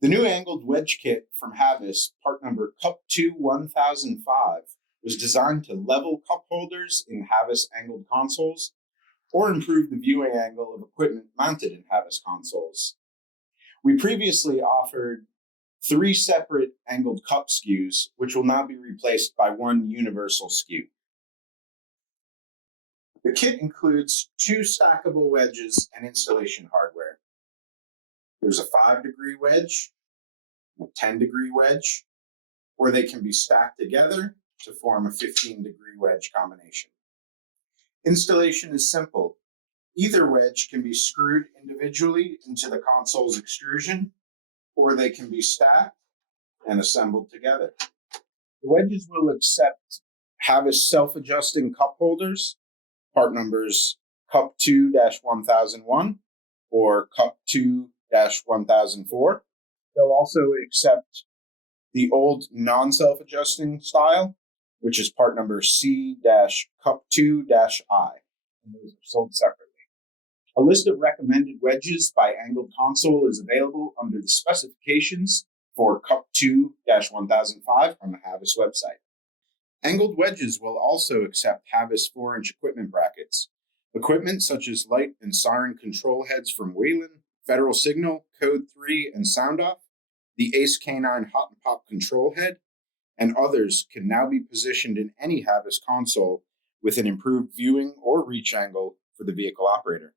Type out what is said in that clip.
The new angled wedge kit from Havis, part number Cup 2 1005, was designed to level cup holders in Havis angled consoles or improve the viewing angle of equipment mounted in Havis consoles. We previously offered 3 separate angled cup SKUs, which will now be replaced by one universal SKU. The kit includes 2 stackable wedges and installation hardware. There's a 5-degree wedge, a 10-degree wedge, or they can be stacked together to form a 15-degree wedge combination. Installation is simple. Either wedge can be screwed individually into the console's extrusion, or they can be stacked and assembled together. The wedges will accept Havis self-adjusting cup holders, part numbers Cup 2-1001 or Cup 2-1004. They'll also accept the old non-self-adjusting style, which is part number C-Cup 2-I, and those are sold separately. A list of recommended wedges by Angled Console is available under the specifications for Cup 2-1005 on the Havis website. Angled wedges will also accept Havis 4-inch equipment brackets. Equipment such as light and siren control heads from Wayland, Federal Signal, Code 3, and SoundOff, the Ace K9 Hot and Pop control head, and others can now be positioned in any Havis console with an improved viewing or reach angle for the vehicle operator.